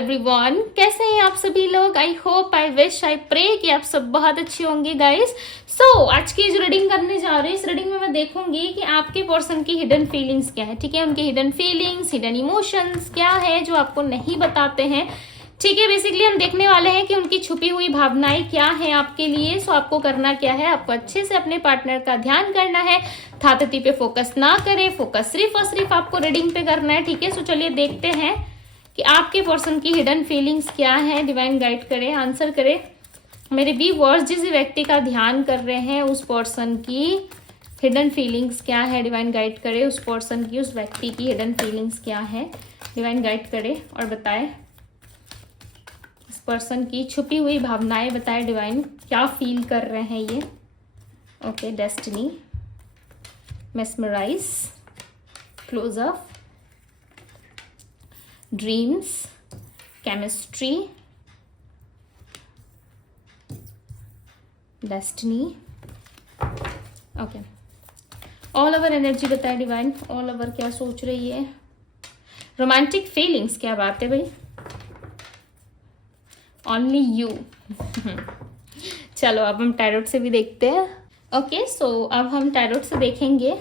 Everyone, कैसे हैं आप सभी लोग। I hope, I wish, I pray कि आप सब बहुत अच्छे होंगे गाइस। आज की जो रीडिंग करने जा रहे हैं, इस रीडिंग में मैं देखूंगी कि आपके पर्सन की हिडन फीलिंग्स क्या है। ठीक है, उनकी हिडन फीलिंग्स, हिडन इमोशंस क्या है जो आपको नहीं बताते हैं। ठीक है, बेसिकली हम देखने वाले हैं कि उनकी छुपी हुई भावनाएं क्या हैं आपके लिए। आपको करना क्या है, आपको अच्छे से अपने पार्टनर का ध्यान करना है, थातती पे फोकस ना करें, फोकस सिर्फ और सिर्फ आपको रीडिंग पे करना है। ठीक है, चलिए देखते हैं कि आपके पर्सन की हिडन फीलिंग्स क्या है। डिवाइन गाइड करे, आंसर करे मेरे व्यूअर्स। जिस व्यक्ति का ध्यान कर रहे हैं उस पर्सन की हिडन फीलिंग्स क्या है, डिवाइन गाइड करे। उस पर्सन की, उस व्यक्ति की हिडन फीलिंग्स क्या है, डिवाइन गाइड करे और बताए। इस पर्सन की छुपी हुई भावनाएं बताए डिवाइन, क्या फील कर रहे हैं ये। Okay, destiny, mesmerise, close up, dreams, chemistry, destiny. Okay, all over energy बताए डिवाइन, ऑल ओवर क्या सोच रही है। रोमांटिक फीलिंग्स, क्या बात है भाई, ओनली यू। चलो अब हम टैरोट से भी देखते हैं। ओके, अब हम टैरोट से देखेंगे,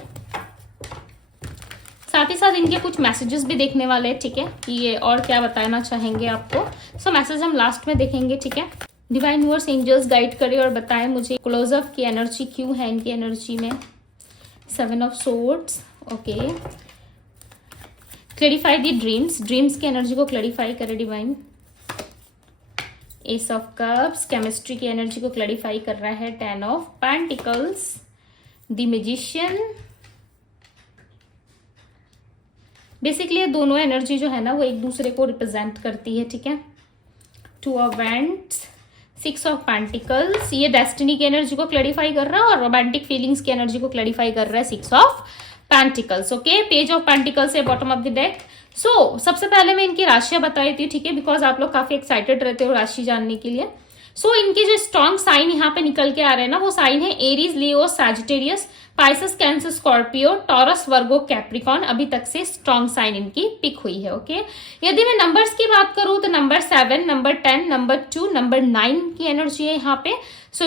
साथ ही साथ इनके कुछ मैसेजेस भी देखने वाले हैं। ठीक है, कि ये और क्या बताना चाहेंगे आपको। मैसेज हम लास्ट में देखेंगे। ठीक है, डिवाइन यूनिवर्स, एंजल्स गाइड करे और बताएं मुझे क्लोजअप की एनर्जी क्यों है इनकी एनर्जी में। 7 of swords. Okay, clarify the dreams, dreams की एनर्जी को क्लैरिफाई करे divine. S of cups, chemistry की एनर्जी को क्लैरिफाई कर रहा है। 10 of pentacles, the magician. Basically ये दोनों एनर्जी जो है ना वो एक दूसरे को रिप्रेजेंट करती है। ठीक है, 2 ऑफ वेंट्स, 6 ऑफ पेंटिकल्स, ये डेस्टिनी की एनर्जी को क्लैरिफाई कर रहा है और रोमांटिक फीलिंग्स की एनर्जी को क्लैरिफाई कर रहा है 6 of pentacles. Okay, page of pentacles है बॉटम ऑफ द डेक। सबसे पहले मैं इनकी राशियां बताई थी। ठीक है, बिकॉज आप लोग काफी एक्साइटेड रहते हो राशि जानने के लिए। इनके जो स्ट्रॉन्ग साइन यहाँ पे निकल के आ रहे हैं ना, वो साइन है Aries, Leo, Sagittarius, Pisces, Cancer, Scorpio, Taurus, Virgo, Capricorn. अभी तक से स्ट्रॉन्ग साइन इनकी पिक हुई है। ओके, यदि मैं नंबर्स की बात करूं तो नंबर 7, नंबर 10, नंबर 2, नंबर 9 की एनर्जी है यहाँ पे।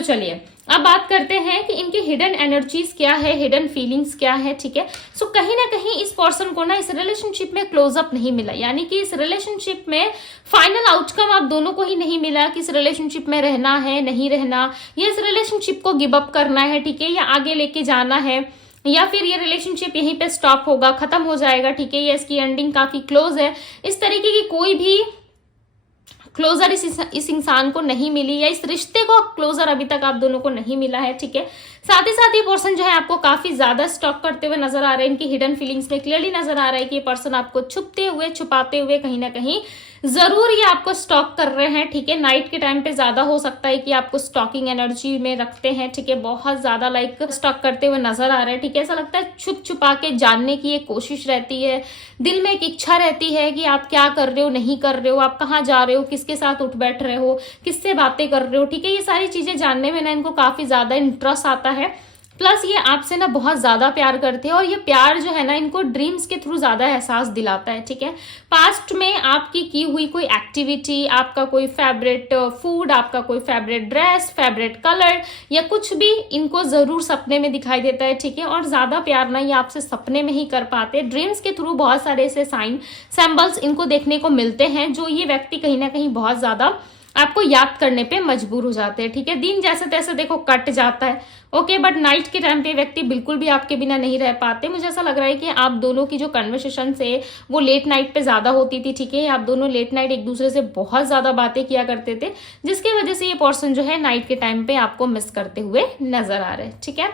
चलिए अब बात करते हैं कि इनकी हिडन एनर्जीज क्या है, हिडन फीलिंग्स क्या है। ठीक है, कहीं ना कहीं इस पर्सन को ना इस रिलेशनशिप में क्लोजअप नहीं मिला, यानी कि इस रिलेशनशिप में फाइनल आउटकम आप दोनों को ही नहीं मिला कि इस रिलेशनशिप में रहना है, नहीं रहना, या इस रिलेशनशिप को गिव अप करना है। ठीक है, या आगे लेके जाना है, या फिर ये रिलेशनशिप यहीं पे स्टॉप होगा, खत्म हो जाएगा। ठीक है, या इसकी एंडिंग काफी क्लोज है। इस तरीके की कोई भी क्लोजर इस इंसान को नहीं मिली, या इस रिश्ते को क्लोजर अभी तक आप दोनों को नहीं मिला है। ठीक है, साथ ही साथ ये पर्सन जो है आपको काफी ज्यादा स्टॉक करते हुए नजर आ रहे हैं। इनकी हिडन फीलिंग्स में क्लियरली नजर आ रहा है कि ये पर्सन आपको छुपते हुए, छुपाते हुए कहीं ना कहीं जरूर ये आपको स्टॉक कर रहे हैं। ठीक है, नाइट के टाइम पे ज्यादा हो सकता है कि आपको स्टॉकिंग एनर्जी में रखते हैं। ठीक है, बहुत ज्यादा स्टॉक करते हुए नजर आ रहे हैं। ठीक है, ऐसा लगता है छुप छुपा के जानने की एक कोशिश रहती है, दिल में एक इच्छा रहती है कि आप क्या कर रहे हो, नहीं कर रहे हो, आप कहाँ जा रहे हो, किसके साथ उठ बैठ रहे हो, किससे बातें कर रहे हो। ठीक है, ये सारी चीजें जानने में ना इनको काफी ज्यादा इंटरेस्ट आता है। प्लस ये आपसे ना बहुत ज्यादा प्यार करते हैं और ये प्यार जो है ना इनको ड्रीम्स के थ्रू ज्यादा एहसास दिलाता है। ठीक है, पास्ट में आपकी की हुई कोई एक्टिविटी, आपका कोई फेवरेट फूड, आपका कोई फेवरेट ड्रेस, फेवरेट कलर, या कुछ भी इनको जरूर सपने में दिखाई देता है। ठीक है, और ज्यादा प्यार ना ये आपसे सपने में ही कर पाते, ड्रीम्स के थ्रू बहुत सारे ऐसे साइन, सिंबल्स इनको देखने को मिलते हैं जो ये व्यक्ति कहीं ना कहीं बहुत ज्यादा आपको याद करने पे मजबूर हो जाते हैं। ठीक है, दिन जैसे तैसे देखो कट जाता है। ओके, बट नाइट के टाइम पे व्यक्ति बिल्कुल भी आपके बिना नहीं रह पाते। मुझे ऐसा लग रहा है कि आप दोनों की जो कन्वर्सेशन है वो लेट नाइट पे ज्यादा होती थी। ठीक है, आप दोनों लेट नाइट एक दूसरे से बहुत ज्यादा बातें किया करते थे, जिसकी वजह से ये पर्सन जो है नाइट के टाइम पे आपको मिस करते हुए नजर आ रहे हैं। ठीक है,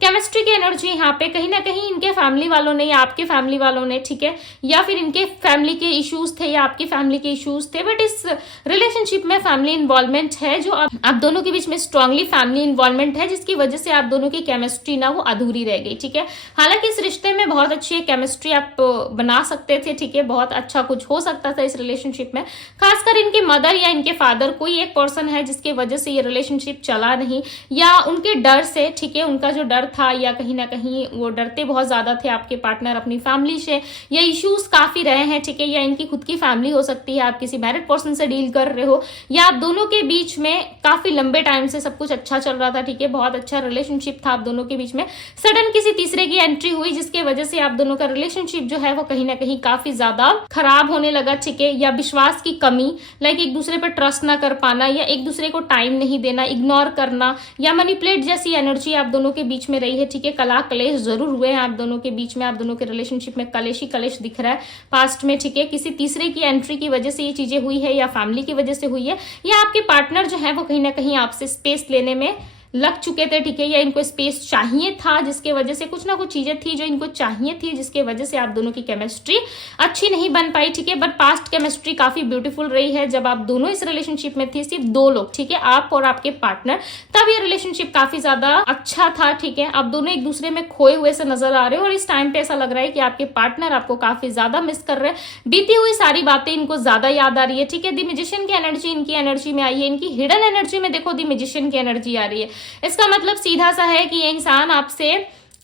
केमिस्ट्री की एनर्जी यहाँ पे कहीं ना कहीं इनके फैमिली वालों ने या आपके फैमिली वालों ने, ठीक है, या फिर इनके फैमिली के इश्यूज थे या आपकी फैमिली के इश्यूज थे, बट इस रिलेशनशिप में फैमिली इन्वॉल्वमेंट है, जो आप दोनों के बीच में स्ट्रांगली फैमिली इन्वॉल्वमेंट है, जिसकी वजह से आप दोनों की केमिस्ट्री ना वो अधूरी रह गई। ठीक है, हालांकि इस रिश्ते में बहुत अच्छी केमिस्ट्री आप बना सकते थे। ठीक है, बहुत अच्छा कुछ हो सकता था इस रिलेशनशिप में, खासकर इनके मदर या इनके फादर कोई एक पर्सन है जिसकी वजह से ये रिलेशनशिप चला नहीं, या उनके डर से, ठीक है, उनका जो डर था, या कहीं ना कहीं वो डरते बहुत ज्यादा थे आपके पार्टनर अपनी फैमिली से, या इश्यूज काफी रहे हैं, ठीक है, या इनकी खुद की फैमिली हो सकती है, आप किसी मैरिड पर्सन से डील कर रहे हो, या आप दोनों के बीच में काफी लंबे टाइम से सब कुछ अच्छा चल रहा था, ठीक है, बहुत अच्छा रिलेशनशिप था आप दोनों के बीच में, सडन किसी तीसरे की एंट्री हुई जिसके वजह से आप दोनों का रिलेशनशिप जो है वो कहीं ना कहीं काफी ज्यादा खराब होने लगा, ठीक है, या विश्वास की कमी, लाइक एक दूसरे पर ट्रस्ट ना कर पाना, या एक दूसरे को टाइम नहीं देना, इग्नोर करना, या मैनिपुलेट जैसी एनर्जी आप दोनों के बीच में रही है, ठीक है, कलह कलेश जरूर हुए हैं आप दोनों के बीच में, आप दोनों के रिलेशनशिप में कलेश ही कलेश दिख रहा है पास्ट में, ठीक है, किसी तीसरे की एंट्री की वजह से ये चीजें हुई है, या फैमिली की वजह से हुई है, या आपके पार्टनर जो है वो कहीं ना कहीं आपसे स्पेस लेने में लग चुके थे, ठीक है, या इनको स्पेस चाहिए था जिसके वजह से कुछ ना कुछ चीजें थी जो इनको चाहिए थी जिसके वजह से आप दोनों की केमिस्ट्री अच्छी नहीं बन पाई, ठीक है, बट पास्ट केमिस्ट्री काफी ब्यूटीफुल रही है जब आप दोनों इस रिलेशनशिप में थे, सिर्फ दो लोग, ठीक है, आप और आपके पार्टनर, तब ये रिलेशनशिप काफी ज्यादा अच्छा था, ठीक है, आप दोनों एक दूसरे में खोए हुए से नजर आ रहे हो, और इस टाइम पे ऐसा लग रहा है कि आपके पार्टनर आपको काफी ज्यादा मिस कर रहे हैं, बीती हुई सारी बातें इनको ज्यादा याद आ रही है, ठीक है, दी मैजिशियन की एनर्जी इनकी एनर्जी में आई है, इनकी हिडन एनर्जी में देखो दी मैजिशियन की एनर्जी आ रही है, इसका मतलब सीधा सा है कि ये इंसान आपसे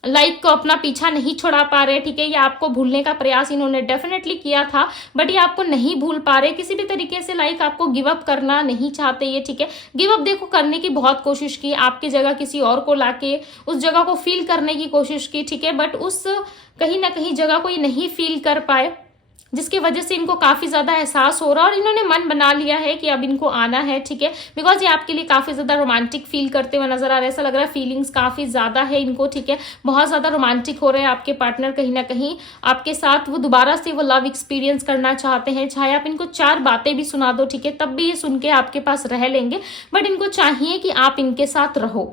लाइक को अपना पीछा नहीं छोड़ा पा रहे, ठीक है, या आपको भूलने का प्रयास इन्होंने डेफिनेटली किया था, बट ये आपको नहीं भूल पा रहे किसी भी तरीके से, लाइक आपको गिव अप करना नहीं चाहते ये, ठीक है, गिव अप देखो करने की बहुत कोशिश की, आपकी जगह किसी और को लाके उस जगह को फील करने की कोशिश की, ठीक है, बट उस कहीं ना कहीं जगह को ये नहीं फील कर पाए, जिसकी वजह से इनको काफी ज्यादा एहसास हो रहा है, और इन्होंने मन बना लिया है कि अब इनको आना है, ठीक है, बिकॉज ये आपके लिए काफी ज्यादा रोमांटिक फील करते हुए नजर आ रहे हैं, ऐसा लग रहा है फीलिंग्स काफी ज्यादा है इनको, ठीक है, बहुत ज्यादा रोमांटिक हो रहे हैं आपके पार्टनर, कहीं ना कहीं आपके साथ वो दोबारा से वो लव एक्सपीरियंस करना चाहते हैं, चाहे आप इनको 4 बातें भी सुना दो, ठीक है, तब भी ये सुन के आपके पास रह लेंगे, बट इनको चाहिए कि आप इनके साथ रहो,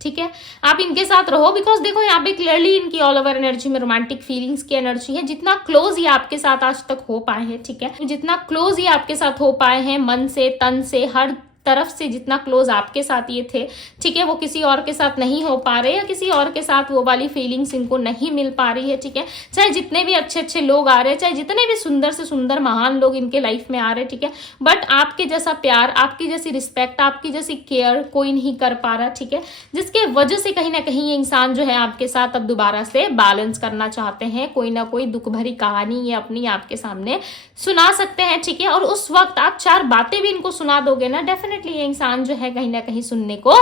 ठीक है, आप इनके साथ रहो, बिकॉज देखो यहाँ पे क्लियरली इनकी ऑल ओवर एनर्जी में रोमांटिक फीलिंग्स की एनर्जी है, जितना क्लोज ये आपके साथ आज तक हो पाए हैं, ठीक है, जितना क्लोज ये आपके साथ हो पाए हैं मन से तन से हर तरफ से, जितना क्लोज आपके साथ ये थे, ठीक है, वो किसी और के साथ नहीं हो पा रहे, या किसी और के साथ वो वाली फीलिंग्स इनको नहीं मिल पा रही है, ठीक है, चाहे जितने भी अच्छे अच्छे लोग आ रहे हैं, चाहे जितने भी सुंदर से सुंदर महान लोग इनके लाइफ में आ रहे हैं, ठीक है, बट आपके जैसा प्यार, आपकी जैसी रिस्पेक्ट, आपकी जैसी केयर कोई नहीं कर पा रहा, ठीक है, जिसके वजह से कहीं ना कहीं ये इंसान जो है आपके साथ अब दोबारा से बैलेंस करना चाहते हैं, कोई ना कोई दुख भरी कहानी ये अपनी आपके सामने सुना सकते हैं, ठीक है, और उस वक्त आप 4 बातें भी इनको सुना दोगे ना, डेफिनेटली ये इंसान जो है कहीं ना कहीं सुनने को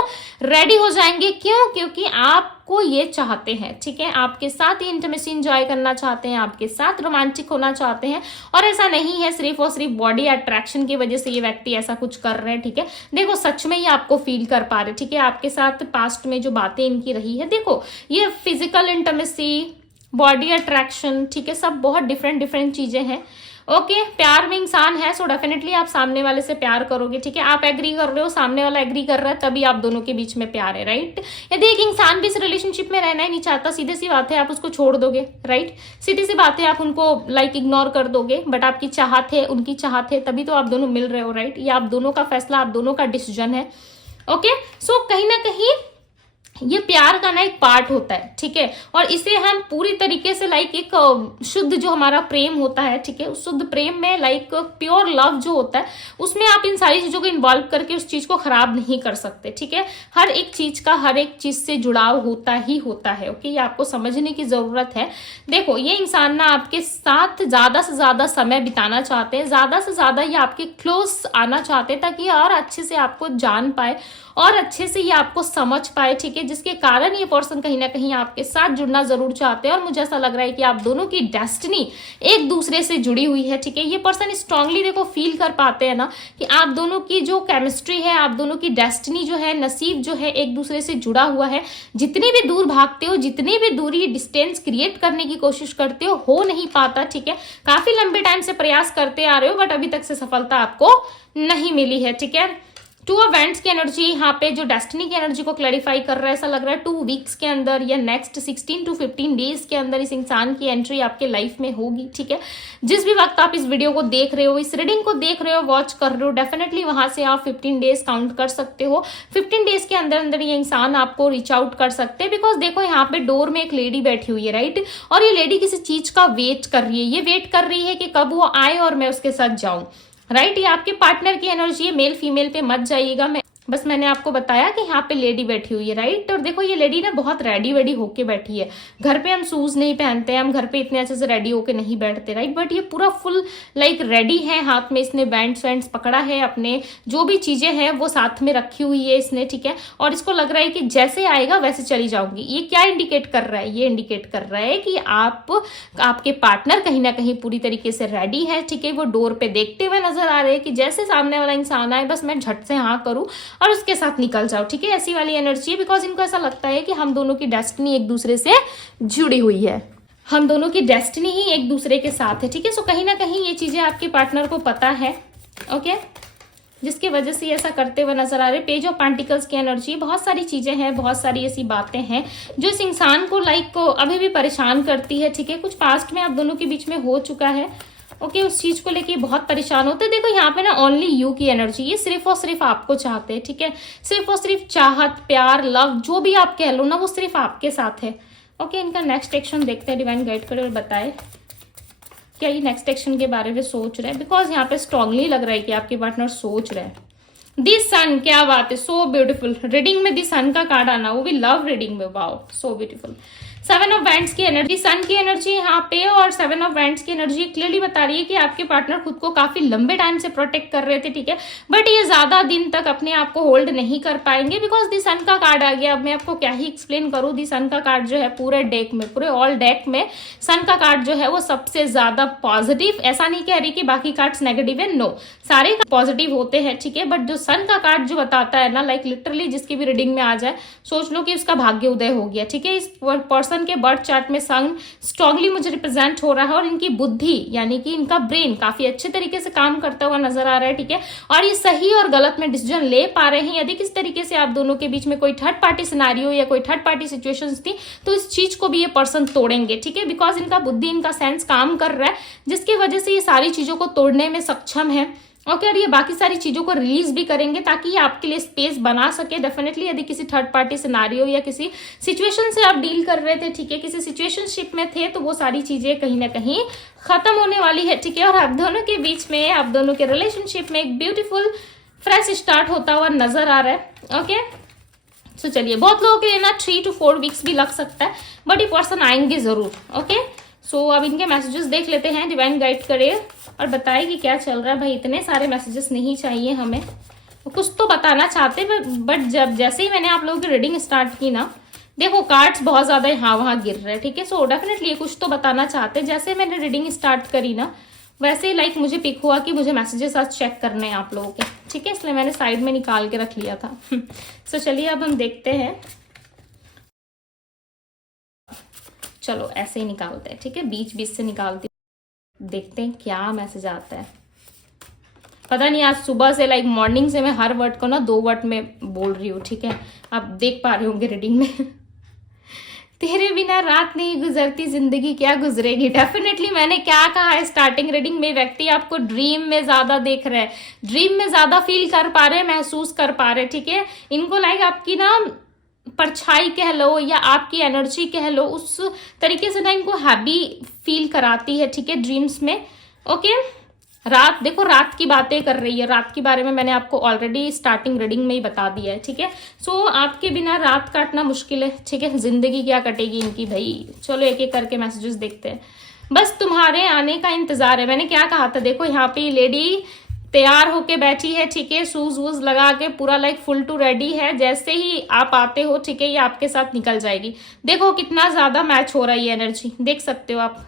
रेडी हो जाएंगे, क्यों, क्योंकि आपको ये चाहते हैं, ठीक है, आपके साथ ही इंटीमेसी एंजॉय करना चाहते हैं, आपके साथ रोमांटिक होना चाहते हैं, और ऐसा नहीं है सिर्फ और सिर्फ बॉडी अट्रैक्शन की वजह से ये व्यक्ति ऐसा कुछ कर रहे हैं, ठीक है, देखो सच में ये आपको फील कर पा रहे, ठीक है, आपके साथ पास्ट में जो बातें इनकी रही है, देखो ये फिजिकल इंटीमेसी, बॉडी अट्रैक्शन, ठीक है, सब बहुत डिफरेंट डिफरेंट चीजें हैं, ओके, प्यार में इंसान है, सो डेफिनेटली आप सामने वाले से प्यार करोगे, ठीक है, आप एग्री कर रहे हो, सामने वाला एग्री कर रहा है, तभी आप दोनों के बीच में प्यार है, राइट, यदि एक इंसान भी इस रिलेशनशिप में रहना ही नहीं चाहता, सीधी सी बात है आप उसको छोड़ दोगे, राइट, सीधी सी बात है आप उनको लाइक इग्नोर कर दोगे, बट आपकी चाहत है, उनकी चाहत है, तभी तो आप दोनों मिल रहे हो, राइट, ये आप दोनों का फैसला, आप दोनों का डिसीजन है, ओके, सो कहीं ना कहीं ये प्यार का ना एक पार्ट होता है, ठीक है, और इसे हम पूरी तरीके से लाइक एक शुद्ध जो हमारा प्रेम होता है, ठीक है, उस शुद्ध प्रेम में लाइक प्योर लव जो होता है उसमें आप इन सारी चीजों को इन्वॉल्व करके उस चीज को खराब नहीं कर सकते, ठीक है, हर एक चीज का हर एक चीज से जुड़ाव होता ही होता है, ओके, ये आपको समझने की जरूरत है। देखो ये इंसान ना आपके साथ ज्यादा से ज्यादा समय बिताना चाहते हैं, ज्यादा से ज्यादा ये आपके क्लोज आना चाहते हैं, ताकि और अच्छे से आपको जान पाए और अच्छे से ये आपको समझ पाए, ठीक है, जिसके कारण ये पर्सन कहीं ना कहीं आपके साथ जुड़ना जरूर चाहते हैं, और मुझे ऐसा लग रहा है कि आप दोनों की डेस्टिनी एक दूसरे से जुड़ी हुई है, ठीक है, ये पर्सन स्ट्रांगली देखो फील कर पाते हैं ना कि आप दोनों की जो केमिस्ट्री है, आप दोनों की डेस्टिनी जो है, नसीब जो है एक दूसरे से जुड़ा हुआ है, जितनी भी दूर भागते हो, जितनी भी दूरी डिस्टेंस क्रिएट करने की कोशिश करते हो नहीं पाता, ठीक है, काफी लंबे टाइम से प्रयास करते आ रहे हो, बट अभी तक से सफलता आपको नहीं मिली है, ठीक है। 2 इवेंट्स की एनर्जी यहाँ पे जो डेस्टिनी की एनर्जी को क्लैरिफाई कर रहा है, ऐसा लग रहा है 2 वीक्स के अंदर या नेक्स्ट 16 to 15 डेज के अंदर इस इंसान की एंट्री आपके लाइफ में होगी, ठीक है, जिस भी वक्त आप इस वीडियो को देख रहे हो, इस रीडिंग को देख रहे हो, वॉच कर रहे हो, डेफिनेटली वहां से आप 15 डेज काउंट कर सकते हो, 15 डेज के अंदर अंदर ये इंसान आपको रीच आउट कर सकते हैं, बिकॉज देखो यहाँ पे डोर में एक लेडी बैठी हुई है, राइट, और ये लेडी किसी चीज का वेट कर रही है, ये वेट कर रही है कि कब वो आए और मैं उसके साथ जाऊं, राइट, ये आपके पार्टनर की एनर्जी है, मेल फीमेल पे मत जाइएगा, मैं बस मैंने आपको बताया कि यहाँ पे लेडी बैठी हुई है, राइट। और देखो ये लेडी ना बहुत रेडी वेडी होके बैठी है। घर पे हम शूज नहीं पहनते हैं, हम घर पे इतने अच्छे से रेडी होके नहीं बैठते, राइट। बट ये पूरा फुल लाइक रेडी है, हाथ में इसने बैंड्स वैंड्स पकड़ा है, अपने जो भी चीजें हैं वो साथ में रखी हुई है इसने, ठीक है। और इसको लग रहा है कि जैसे आएगा वैसे चली जाऊंगी। ये क्या इंडिकेट कर रहा है? ये इंडिकेट कर रहा है कि आपके पार्टनर कहीं ना कहीं पूरी तरीके से रेडी है, ठीक है। वो डोर पे देखते हुए नजर आ रहे हैं कि जैसे सामने वाला इंसान आए बस मैं झट से हाँ करूं और उसके साथ निकल जाओ, ठीक है। ऐसी वाली एनर्जी है, बिकॉज इनको ऐसा लगता है कि हम दोनों की डेस्टिनी एक दूसरे से जुड़ी हुई है, हम दोनों की डेस्टिनी ही एक दूसरे के साथ है, ठीक है। सो कहीं ना कहीं ये चीजें आपके पार्टनर को पता है, ओके, जिसकी वजह से ऐसा करते हुए नजर आ रहे। पेज ऑफ पेंटिकल्स की एनर्जी, बहुत सारी चीजें हैं, बहुत सारी ऐसी बातें हैं जो इस इंसान को लाइक अभी भी परेशान करती है, ठीक है। कुछ पास्ट में आप दोनों के बीच में हो चुका है, ओके, उस चीज को लेके बहुत परेशान होते हैं। देखो यहाँ पे ना ओनली यू की एनर्जी, ये सिर्फ और सिर्फ आपको चाहते हैं, ठीक है। सिर्फ और सिर्फ चाहत, प्यार, लव, जो भी आप कह लो ना, वो सिर्फ आपके साथ है, ओके। इनका नेक्स्ट एक्शन देखते हैं, डिवाइन गाइड करे और बताए क्या ये नेक्स्ट एक्शन के बारे में सोच रहे हैं, बिकॉज यहाँ पे स्ट्रांगली लग रहा है कि आपके पार्टनर सोच रहे हैं। दी सन, क्या बात है, सो ब्यूटीफुल। रीडिंग में दी सन का कार्ड आना, वो भी लव रीडिंग में, wow so beautiful. 7 of wands की एनर्जी, सन की एनर्जी यहाँ पे, और 7 ऑफ वैंड्स की एनर्जी क्लियरली बता रही है कि आपके पार्टनर खुद को काफी लंबे टाइम से प्रोटेक्ट कर रहे थे, ठीक है। बट ये ज्यादा दिन तक अपने आप को होल्ड नहीं कर पाएंगे, बिकॉज दी सन का कार्ड आ गया। अब मैं आपको क्या ही एक्सप्लेन करूँ, दी सन का कार्ड जो है पूरे डेक में, पूरे ऑल डेक में सन का कार्ड जो है वो सबसे ज्यादा पॉजिटिव। ऐसा नहीं कह रही कि बाकी कार्ड्स नेगेटिव है, नो, सारे पॉजिटिव होते हैं, ठीक है। बट जो सन का कार्ड जो बताता है ना, लाइक लिटरली जिसकी भी रीडिंग में आ जाए, सोच लो कि उसका भाग्य उदय हो गया, ठीक है। इस पर्सन के बर्थ चार्ट में सन स्ट्रांगली मुझे रिप्रेजेंट हो रहा है, और इनकी बुद्धि यानी कि इनका ब्रेन काफी अच्छे तरीके से काम करता हुआ नजर आ रहा है, ठीक है। और ये सही और गलत में डिसीजन ले पा रहे हैं। यदि किस तरीके से आप दोनों के बीच में कोई थर्ड पार्टी सिनारियो या कोई थर्ड पार्टी सिचुएशंस थी, तो इस चीज को भी ये पर्सन तोड़ेंगे, ठीक है। बिकॉज इनका बुद्धि, इनका सेंस काम कर रहा है, जिसकी वजह से ये सारी चीजों को तोड़ने में सक्षम है, ओके। और ये बाकी सारी चीजों को रिलीज भी करेंगे ताकि ये आपके लिए स्पेस बना सके। डेफिनेटली यदि किसी थर्ड पार्टी सिनारियो या किसी सिचुएशन से आप डील कर रहे थे, ठीक है, किसी सिचुएशनशिप में थे, तो वो सारी चीजें कहीं ना कहीं खत्म होने वाली है, ठीक है। और आप दोनों के बीच में, आप दोनों के रिलेशनशिप में एक ब्यूटीफुल फ्रेश स्टार्ट होता हुआ नजर आ रहा है, ओके। सो चलिए, बहुत लोगों के लिए ना 3 to 4 वीक्स भी लग सकता है, बट ये पर्सन आएंगे जरूर, ओके। सो अब इनके मैसेजेस देख लेते हैं, डिवाइन गाइड करे और बताए कि क्या चल रहा है। भाई इतने सारे मैसेजेस नहीं चाहिए हमें, कुछ तो बताना चाहते, बट जब जैसे ही मैंने आप लोगों की रीडिंग स्टार्ट की ना, देखो कार्ड्स बहुत ज्यादा यहाँ वहां गिर रहे हैं, ठीक है। सो डेफिनेटली कुछ तो बताना चाहते। जैसे मैंने रीडिंग स्टार्ट करी ना, वैसे लाइक मुझे पिक हुआ कि मुझे मैसेजेस आज चेक करने हैं आप लोगों के, ठीक है, इसलिए मैंने साइड में निकाल के रख लिया था। सो चलिए अब हम देखते हैं, चलो ऐसे ही निकालते हैं, ठीक है, बीच बीच से निकालती, देखते हैं क्या मैसेज आता है। पता नहीं आज सुबह से लाइक मॉर्निंग से मैं हर वर्ड को ना 2 वर्ड में बोल रही हूँ, ठीक है, आप देख पा रहे होंगे रीडिंग में। तेरे बिना रात नहीं गुजरती, जिंदगी क्या गुजरेगी। डेफिनेटली मैंने क्या कहा है स्टार्टिंग रीडिंग में, व्यक्ति आपको ड्रीम में ज्यादा देख रहे हैं, ड्रीम में ज्यादा फील कर पा रहे हैं, महसूस कर पा रहे हैं, ठीक है। इनको लाइक आपकी ना परछाई कह लो या आपकी एनर्जी कह लो, उस तरीके से ना इनको हैप्पी फील कराती है, ठीक है, ड्रीम्स में, ओके। रात, देखो रात की बातें कर रही है, रात के बारे में मैंने आपको ऑलरेडी स्टार्टिंग रीडिंग में ही बता दिया है, ठीक है। सो आपके बिना रात काटना मुश्किल है, ठीक है, जिंदगी क्या कटेगी इनकी भाई। चलो एक एक करके मैसेजेस देखते हैं। बस तुम्हारे आने का इंतजार है, मैंने क्या कहा था, देखो यहाँ पे लेडी तैयार होके बैठी है, ठीक है, शूज वूज लगा के पूरा लाइक फुल टू रेडी है। जैसे ही आप आते हो, ठीक है, ये आपके साथ निकल जाएगी। देखो कितना ज्यादा मैच हो रहा है ये एनर्जी, देख सकते हो आप।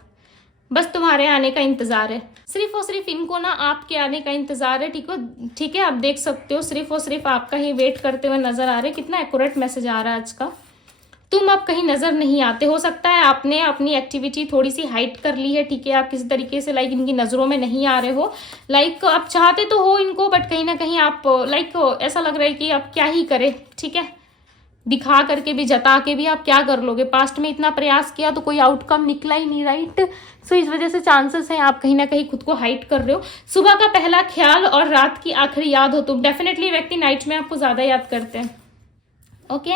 बस तुम्हारे आने का इंतजार है, सिर्फ और सिर्फ इनको ना आपके आने का इंतजार है, ठीक है, आप देख सकते हो, सिर्फ और सिर्फ आपका ही वेट करते हुए नजर आ रहे। कितना एक्यूरेट मैसेज आ रहा है आज का। तुम अब कहीं नजर नहीं आते, हो सकता है आपने अपनी एक्टिविटी थोड़ी सी हाइड कर ली है, ठीक है, आप किसी तरीके से लाइक इनकी नजरों में नहीं आ रहे हो, लाइक आप चाहते तो हो इनको, बट कहीं ना कहीं आप लाइक ऐसा लग रहा है कि आप क्या ही करें, ठीक है, दिखा करके भी, जता के भी आप क्या कर लोगे। पास्ट में इतना प्रयास किया तो कोई आउटकम निकला ही नहीं, राइट। सो इस वजह से चांसेस हैं आप कहीं ना कहीं खुद को हाइड कर रहे हो। सुबह का पहला ख्याल और रात की आखिरी याद हो तुम, डेफिनेटली व्यक्ति नाइट में आपको ज्यादा याद करते हैं, okay.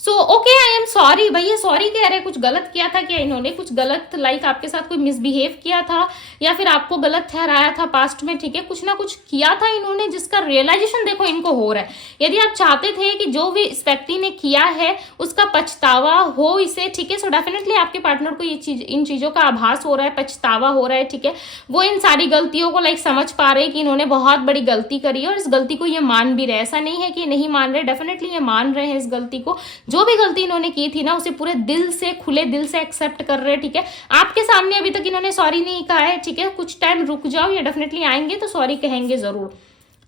So okay, I am sorry. भैया सॉरी कह रहे, कुछ गलत किया था क्या इन्होंने, कुछ गलत लाइक आपके साथ कोई मिसबिहेव किया था या फिर आपको गलत ठहराया था पास्ट में, ठीक है, कुछ ना कुछ किया था इन्होंने जिसका रियलाइजेशन देखो इनको हो रहा है। यदि आप चाहते थे कि जो भी इस व्यक्ति ने किया है उसका पछतावा हो इसे, ठीक है, सो डेफिनेटली आपके पार्टनर को ये चीज, इन चीजों का आभास हो रहा है, पछतावा हो रहा है, ठीक है। वो इन सारी गलतियों को लाइक समझ पा रहे हैं कि इन्होंने बहुत बड़ी गलती करी है और इस गलती को ये मान भी रहे। ऐसा नहीं है कि नहीं मान रहे, डेफिनेटली ये मान रहे हैं इस गलती को। जो भी गलती इन्होंने की थी ना उसे पूरे दिल से, खुले दिल से एक्सेप्ट कर रहे हैं, ठीक है। आपके सामने अभी तक इन्होंने सॉरी नहीं कहा है, ठीक है, कुछ टाइम रुक जाओ, ये डेफिनेटली आएंगे तो सॉरी कहेंगे जरूर।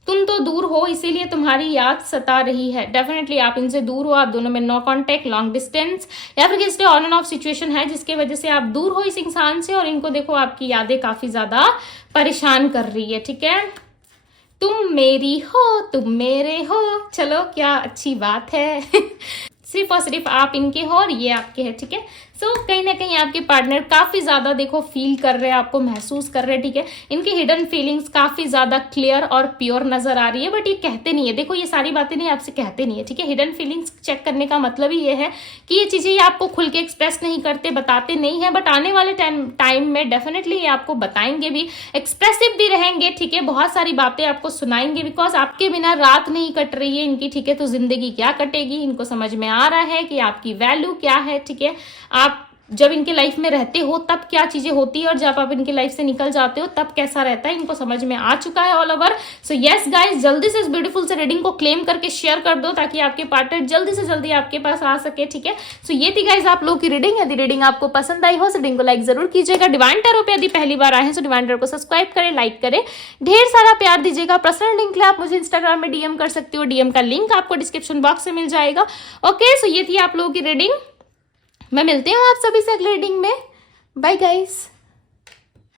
तुम तो दूर हो इसीलिए तुम्हारी याद सता रही है, डेफिनेटली आप इनसे दूर हो, आप दोनों में नो कांटेक्ट, लॉन्ग डिस्टेंस या फिर किसी ऑन एंड ऑफ सिचुएशन है जिसकी वजह से आप दूर हो इस इंसान से और इनको देखो आपकी यादें काफी ज्यादा परेशान कर रही है, ठीक है। तुम मेरी हो, तुम मेरे हो, चलो क्या अच्छी बात है। सिर्फ और सिर्फ आप इनके हो और ये आपके हैं, ठीक है। सो कहीं ना कहीं आपके पार्टनर काफी ज्यादा देखो फील कर रहे हैं, आपको महसूस कर रहे हैं, ठीक है। इनकी हिडन फीलिंग्स काफी ज्यादा क्लियर और प्योर नजर आ रही है, बट ये कहते नहीं है, देखो ये सारी बातें नहीं आपसे कहते नहीं है, ठीक है। हिडन फीलिंग्स चेक करने का मतलब ही ये है कि ये चीजें ये आपको खुल के एक्सप्रेस नहीं करते, बताते नहीं है, बट आने वाले टाइम में डेफिनेटली ये आपको बताएंगे भी, एक्सप्रेसिव भी रहेंगे, ठीक है। बहुत सारी बातें आपको सुनाएंगे, बिकॉज आपके बिना रात नहीं कट रही है इनकी, ठीक है, तो जिंदगी क्या कटेगी इनको समझ में आ रहा है कि आपकी वैल्यू क्या है, ठीक है। आप जब इनके लाइफ में रहते हो तब क्या चीजें होती है और जब आप इनके लाइफ से निकल जाते हो तब कैसा रहता है, इनको समझ में आ चुका है all over. So yes guys, जल्दी से इस ब्यूटीफुल से रीडिंग को क्लेम करके शेयर कर दो ताकि आपके पार्टनर जल्दी से जल्दी आपके पास आ सके, ठीक है। सो ये थी गाइस आप लोगों की रीडिंग। यदि रीडिंग आपको पसंद आई हो तो रीडिंग को लाइक जरूर कीजिएगा। डिवाइन टैरो पे यदि पहली बार आए हैं तो डिवाइन टैरो को सब्सक्राइब करें, लाइक करें, ढेर सारा प्यार दीजिएगा। पर्सनल लिंक ले आप मुझे इंस्टाग्राम में डीएम कर सकते हो, डीएम का लिंक आपको डिस्क्रिप्शन बॉक्स में मिल जाएगा। ओके, सो ये थी आप लोगों की रीडिंग। मैं मिलती हूँ आप सभी से अगले रीडिंग में। Bye guys.